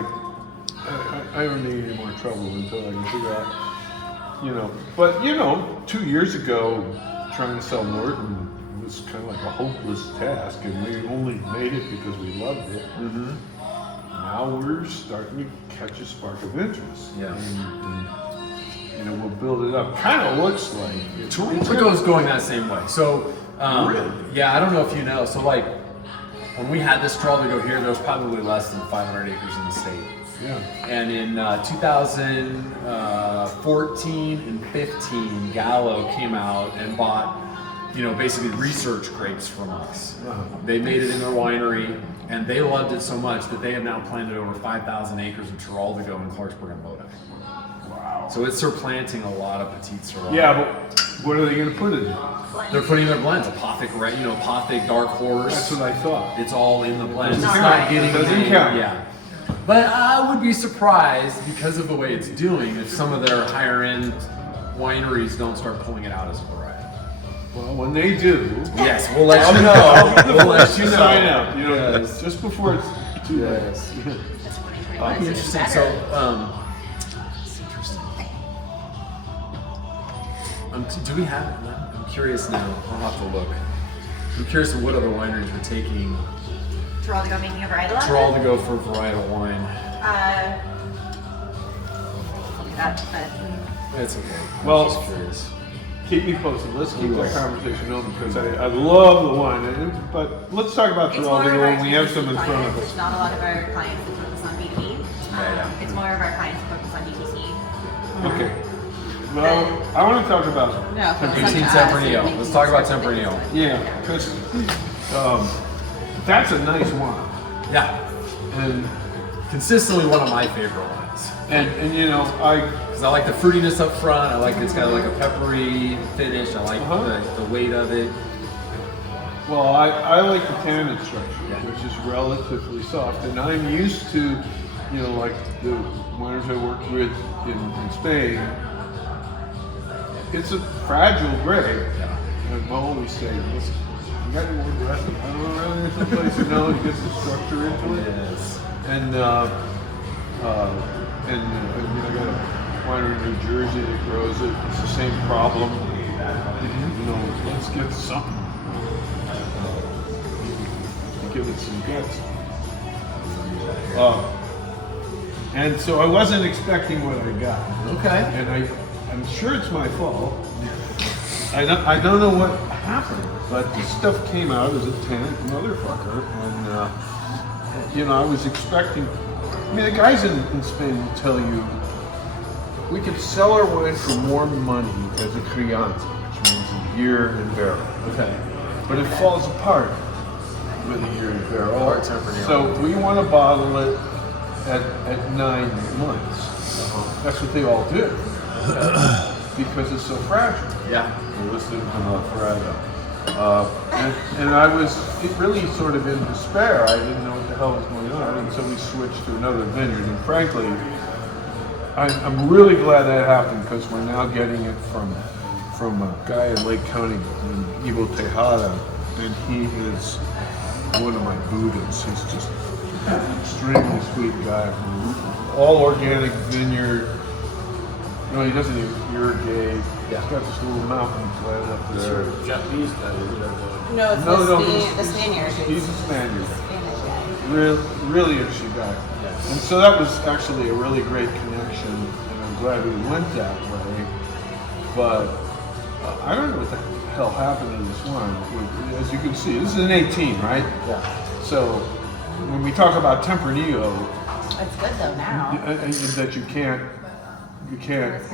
don't need any more trouble until I can figure out, you know. But you know, 2 years ago, trying to sell Norton was kind of like a hopeless task, and we only made it because we loved it. Mm-hmm. Now we're starting to catch a spark of interest. Yeah. And you know, we'll build it up. Kind of looks like Giraldigo's going that same way. So, Really? yeah, I don't know if you know. So, like, when we had this Giraldigo here, there was probably less than 500 acres in the state. Yeah. And in 2014 and 15, Gallo came out and bought, you know, basically research grapes from us. Uh-huh. They made it in their winery, and they loved it so much that they have now planted over 5,000 acres of Giraldigo in Clarksburg and Lodi. Wow. So it's supplanting a lot of Petite Syrah. Yeah, but what are they going to put in it? They're putting their blends, Apothic Red, you know, Apothic Dark Horse. That's what I thought. It's all in the blends. It's Doesn't not count. getting Doesn't any- count. Yeah. But I would be surprised because of the way it's doing if some of their higher end wineries don't start pulling it out as a variety. Well, when they do, Yes, we'll let you know. We'll let you know. sign up. You know, Yes. just before it's too late. Yes. Interesting. So, it's interesting. Do we have it? I'm curious now. I'll have to look. I'm curious what other wineries are taking Giraldigo making a varietal. Giraldigo for varietal wine. Look at that, but It's okay. Well- I'm just curious. Keep me posted. Let's keep We that will. conversation open because I love the wine. But let's talk about it's more of Giraldigo our when we have some in DTC front of clients. us. Not a lot of our clients that focus on B2B. Yeah. It's more of our clients that focus on DTC. Okay. Well, I want to talk about No, Eighteen Tempranillo. Let's talk about Tempranillo. yeah, because that's a nice wine, Yeah, and consistently one of my favorite wines. and you know Because I like the fruitiness up front. I like it's got like a peppery finish. I like the weight of it. I like the tannin structure, Yeah. which is relatively soft, and I'm used to, you know, like the wineries I worked with in Spain. It's a fragile grape. Yeah. And I always say, listen, you got any more dressing? I don't know, really, someplace, you know, to get some structure into it. Yes. And you know, I got a winery in New Jersey that grows it. It's the same problem. You know, let's get something. Give it some guts. And so I wasn't expecting what I got. Okay. And I'm sure it's my fault. I don't know what happened, but this stuff came out as a tenant motherfucker, and you know, I was expecting. I mean, the guys in Spain will tell you we could sell our wine for more money as a crianza, which means a year in barrel. Okay. But it falls apart with a year in barrel. Or Tempranillo. So we want to bottle it at 9 months. That's what they all do. Because it's so fragile. Yeah. We're listening to fragile. And I was really sort of in despair. I didn't know what the hell was going on, and so we switched to another vineyard. And frankly, I'm really glad that happened because we're now getting it from a guy in Lake County named Ivo Tejada, and he is one of my Buddhas. He's just an extremely sweet guy. All organic vineyard. No, he doesn't even irrigate. Yeah. He's got this little mountain right up there. Japanese guy, No, it's the Spaniard. He's a Spaniard. Spanish guy. Really interesting guy. And so that was actually a really great connection, and I'm glad we went that way. But I don't know what the hell happened to this wine. As you can see, this is an 18, right? Yeah. So when we talk about Tempranillo, It's good though now. that you can't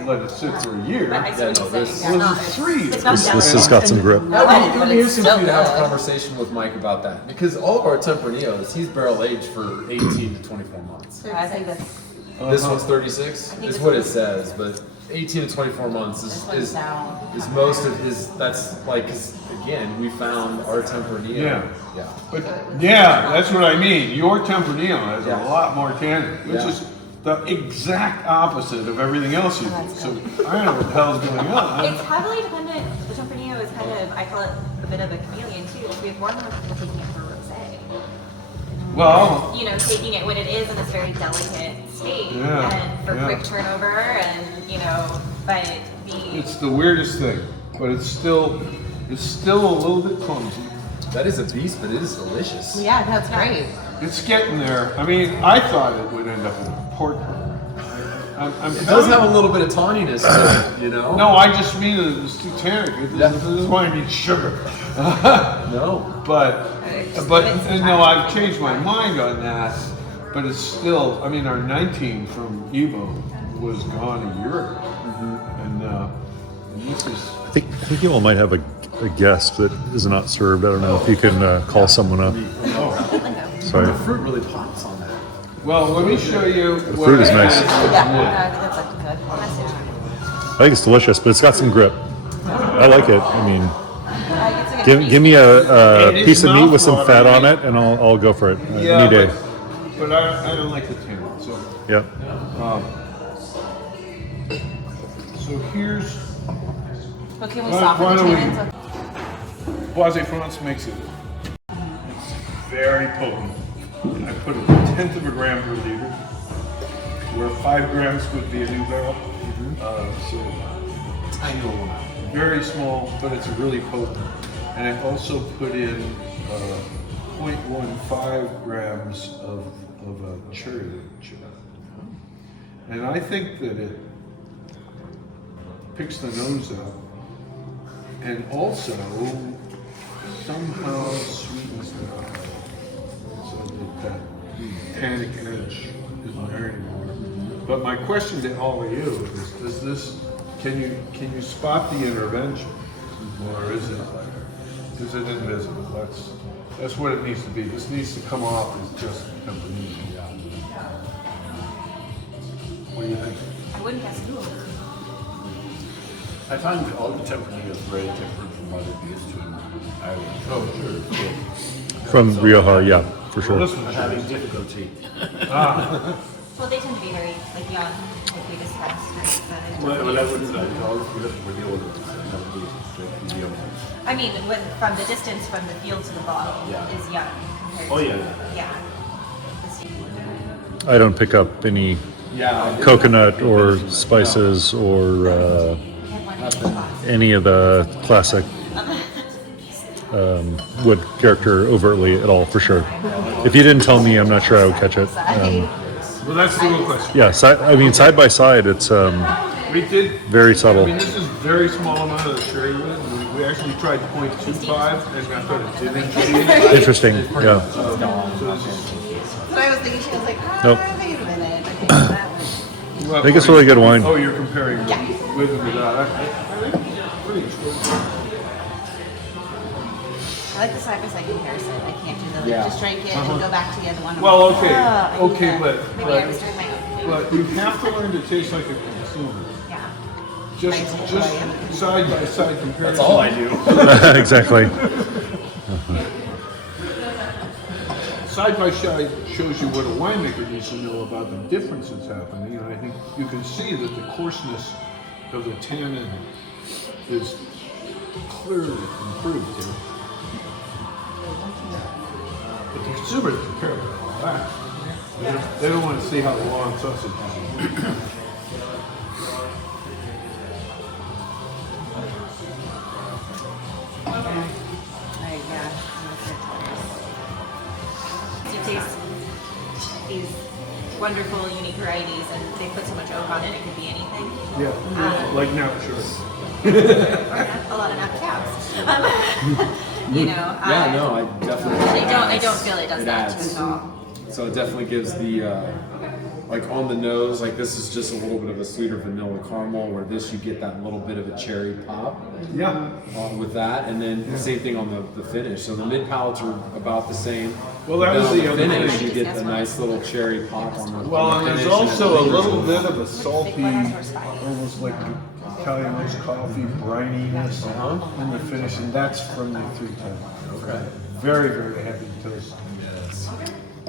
let it sit for a year. I see what you're this- saying. Well, this is 3. It's not This has got some grip. It would be interesting for you to have a conversation with Mike about that, because all of our Tempranillos, he's barrel aged for 18 to 24 months. I think that's This one's 36, think is it's- what it says, but 18 to 24 months This one's is down. most of his. That's like, 'cause again, we found our Tempranillo. Yeah. Yeah. But yeah, that's what I mean. Your Tempranillo has Yeah. a lot more tannin, which Yeah. is the exact opposite of everything else you do. So I don't know what the hell's going on. It's heavily dependent. The Tempranillo is kind of, I call it a bit of a chameleon too. We have more and more people taking it for rosé. Well, You know, taking it when it is in this very delicate state, Yeah, and for yeah. quick turnover, and but it's the weirdest thing, but it's still a little bit clumsy. That is a beast, but it is delicious. Yeah, that's great. It's getting there. I mean, I thought it would end up in a port. It does have a little bit of tawniness to it, you know? No, I just mean that it's too tannic. This is why I need sugar. No. But no, I've changed my mind on that. But it's still, I mean, our 19 from Evo was gone a year ago. And this is, I think you all might have a guest that is not served. I don't know if you can call someone up. Sorry. The fruit really pops on that. well, let me show you what fruit is I nice. had. that's a good message. I think it's delicious, but it's got some grip. I like it. I mean, give me a piece of meat with some fat on it, and I'll go for it any day. But I don't like the tannin. So, Yep. so here's, But can we Why- soften why the don't we- tannins? Boisé France makes it. It's very potent. I put 1/10 of a gram per liter, where 5 grams would be a new barrel. So Tiny little amount. very small, but it's really potent. And I also put in 0.15 grams of a cherry liqueur. And I think that it picks the nose out and also somehow sweetens the alcohol so that tannic edge isn't there anymore. But my question to all of you is, can you spot the intervention, or is it invisible? That's what it needs to be. This needs to come off as just Tempranillo. What do you think? I wouldn't guess who. I find all the Tempranillo is very different from what it used to in Ireland. Oh, sure. From Rioja, yeah, for Well, sure. this I'm one's having difficulty. Well, they tend to be very young, like we discussed. Right? Well, I wouldn't know. All the Tempranillo is I mean, from the distance from the field to the bottle Yeah. is young compared Oh, to yeah. yeah. I don't pick up any Yeah. coconut or spices or any of the classic wood character overtly at all, for sure. If you didn't tell me, I'm not sure I would catch it. Well, that's the real question. Yeah, side by side, it's We did. very I subtle. mean, this is very small amount of the cherry wood. We actually tried 0.25, and I thought it didn't. Interesting, yeah. But I was thinking, she was like, Nope. wait a minute. I think that one. I think it's really good wine. Oh, you're comparing with and without. I think it's pretty extraordinary. I like the side-by-side comparison. I can't do the, Yeah. just drink it and go back to the other one. Well, okay, I need okay, to- but Maybe I was doing my own. but you have to learn to taste like a consumer. Yeah. Just side by side comparison. That's all I do. Exactly. side by side shows you what a winemaker needs to know about the difference that's happening, and I think you can see that the coarseness of the tannin is clearly improved here. But the consumer doesn't care about all that. They don't want to see how the long sausage is. You taste these wonderful, unique varieties, and they put so much oak on it, it could be anything. Yeah, like now, sure. Or a lot of nap cows. You know. Yeah, no, I definitely. I don't feel it does that to adds. it at all. So it definitely gives the, like on the nose, like this is just a little bit of a sweeter vanilla caramel, where this you get that little bit of a cherry pop Yeah. with that, and then the same thing on the finish. So the mid palates are about the same. Well, that But was then the on the other finish. thing. You get the nice little cherry pop on the. Well, on and the there's finish, and also it a lingers little on bit the- of a salty, almost like Italian roast coffee brininess in the finish, and that's from the 310. Okay. Very, very heavy toast. Yes.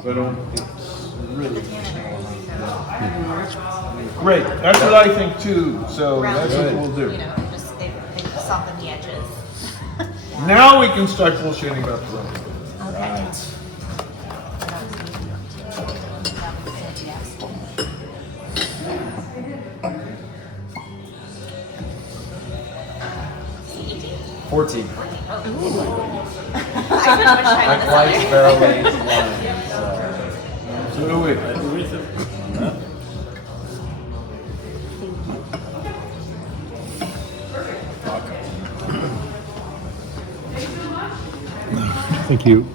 But it's really great. That's what I think too. So that's what we'll do. You know, just they soften the edges. Now we can start bullshitting about the rest. Okay. 14. I spent much time in this Light other. barrel aged wine. So do we. Thank you.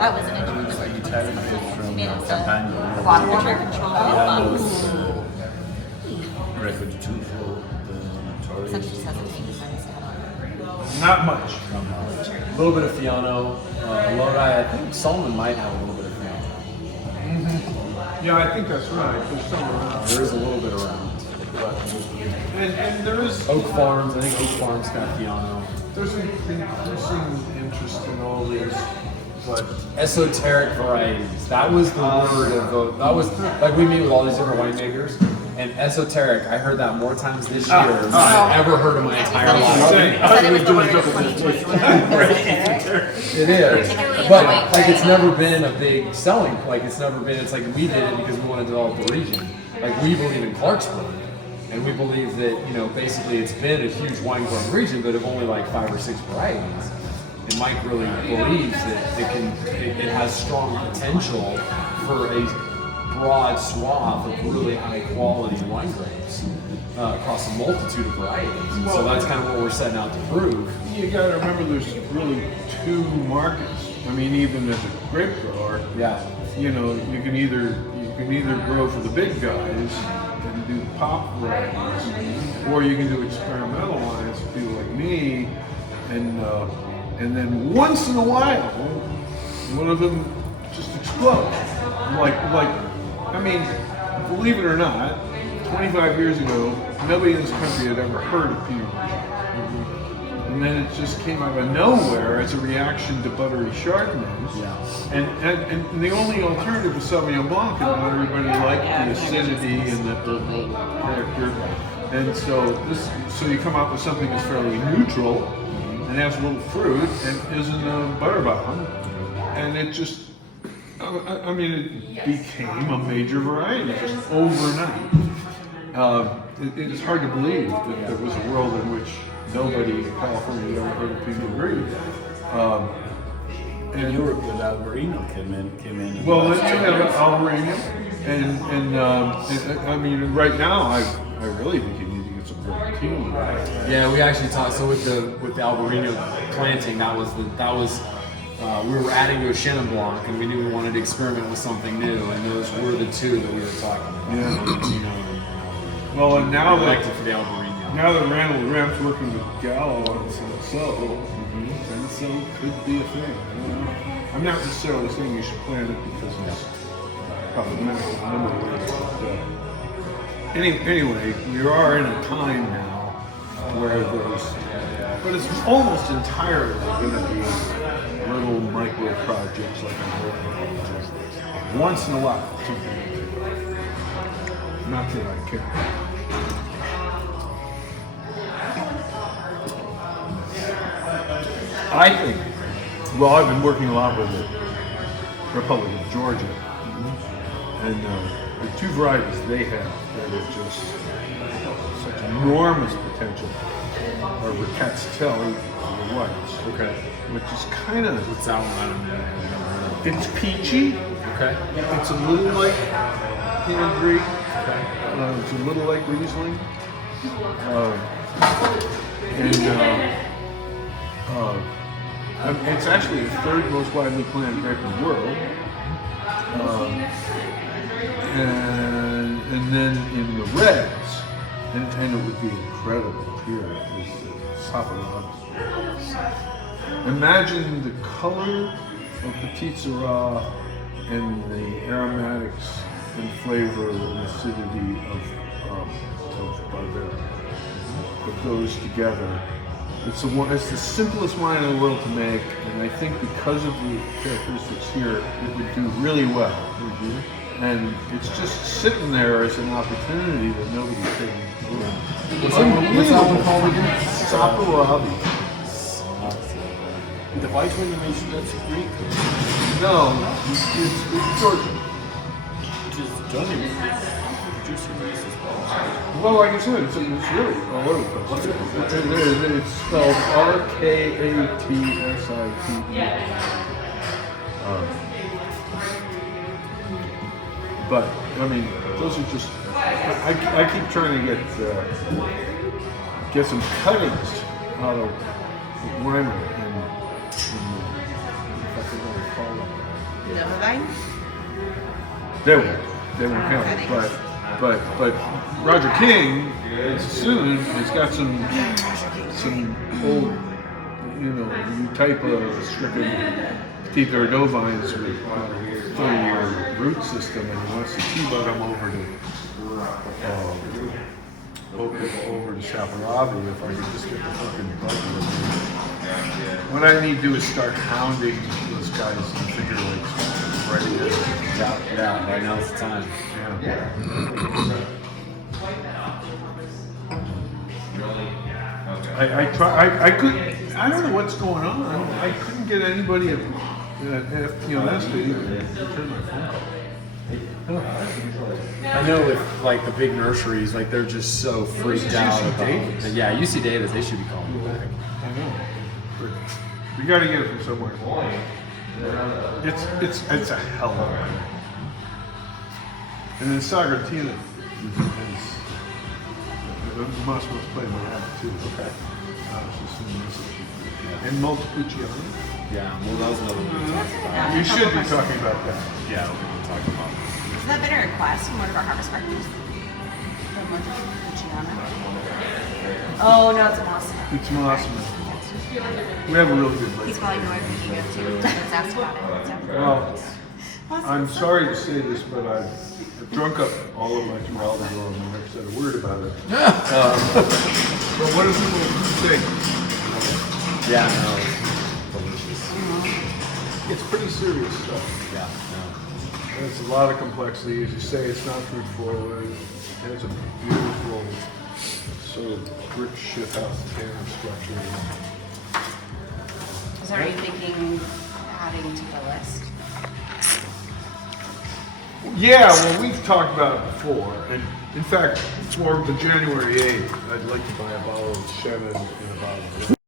That was an interesting made it a water control box. Record 2 for the Essentially Tories. just has a tangy spice to it. Not much. A little bit of Fiano. Lodi, I think Solomon might have a little bit of Fiano. Yeah, I think that's right. There's some around. There is a little bit around. And there is Oak Farms, I think Oak Farms got Fiano. there's some interest in all these, but Esoteric varieties. That was the word of that was like we meet with all these different winemakers, and esoteric. I heard that more times this year than I've ever heard in my entire life. I said it was the word of 2021. It is, but like it's never been a big selling. Like it's never been. It's like we did it because we want to develop the region. Like we believe in Clarksburg, and we believe that basically it's been a huge wine growing region, but of only like 5 or 6 varieties. And Mike really believes that it has strong potential for a broad swath of really high quality wine grapes across a multitude of varieties. And so that's kind of what we're setting out to prove. you got to remember there's really 2 markets. I mean, even as a grape grower, Yeah. you can either grow for the big guys and do pop varieties, or you can do experimental wines for people like me, and then once in a while, one of them just explodes. I mean, believe it or not, 25 years ago, nobody in this country had ever heard of Pinot Grigio. And then it just came out of nowhere as a reaction to buttery Chardonnays. Yeah. And the only alternative was Sauvignon Blanc, and not everybody liked the acidity and the character. And so you come out with something that's fairly neutral and has a little fruit and isn't a butter bomb. And it just, I mean, it became a major variety just overnight. It's hard to believe that there was a world in which nobody in California had ever heard of Pinot Grigio. In Europe, the Albarino came in. Well, then you have Albarino, and I mean, right now, I really think you need to get some Vermentino. Yeah, we actually talked. So with the Albarino planting, we were adding to a Chenin Blanc, and we knew we wanted to experiment with something new, and those were the 2 that we were talking about. Yeah. Well, and now I liked that it for the Albarino. now that Randall Ramp's working with Gallo on so could be a thing. I don't know. I'm not necessarily saying you should plant it because it's problematic in a number of ways. But, anyway, we are in a time now where there's, but it's almost entirely going to be little micro projects like I'm working on. Once in a while, something like that. Not that I care. I think, well, I've been working a lot with the Republic of Georgia, and the two varieties they have that are just such enormous potential are Ricatstelli and the whites. Okay. Which is kind of, What's that one? I don't know. it's peachy. Okay. It's a little like Pinot Gris. Okay. It's a little like Riesling. It's actually the third most widely planted grape in the world. And then in the reds, and it would be incredible here, is the Saperavi. Imagine the color of Petit Syrah and the aromatics and flavor and acidity of Barbera. Put those together. It's the simplest wine in the world to make, and I think because of the characteristics here, it would do really well. And it's just sitting there as an opportunity that nobody's taking. What's that one called again? Saperavi. The white one you mentioned, that's Greek. No, it's Georgian. Just Johnny producing these as well. Well, like I said, it's really all over the place. It's spelled Rkatssite. But I mean, those are just. I keep trying to get some cuttings out of the winery, and if I could really call it that. They won't count it, but Roger King soon has got some old, new type of stricken Petit Verdot vines with 30-year root system, and he wants to T-bug them over to Saperavi if I could just get the fucking buggy. What I need to do is start hounding those guys in Finger Lakes right now. Yeah, right now it's the time. I don't know what's going on. I couldn't get anybody at FPMS to even return my phone call. I know with like the big nurseries, like they're just so freaked out about Davis. it. Yeah, UC Davis, they should be calling me back. I know. But we got to get it from somewhere. It's a hell of a wine. And then Sagratina is Massimo's playing with that too. Okay. And Montepulciano. Yeah, well, that was another one we talked about. You should be talking about that. Yeah, we were talking about. Has that been a request from one of our harvest partners? Oh, no, it's a Massimo. It's Massimo. We have a real good He's lake. probably know everything you too. Let's ask about it. Well, I'm sorry to say this, but I've drunk up all of my Tempranillo and I've never said a word about it. But what do people think? Yeah, no, it's delicious. It's pretty serious stuff. Yeah, no. It's a lot of complexity. As you say, it's not fruit forward. It has a beautiful sort of brick shithouse tanner structure. So are you thinking adding to the list? Yeah, well, we've talked about it before. And in fact, for the January 8th, I'd like to buy a bottle of Chenin and a bottle of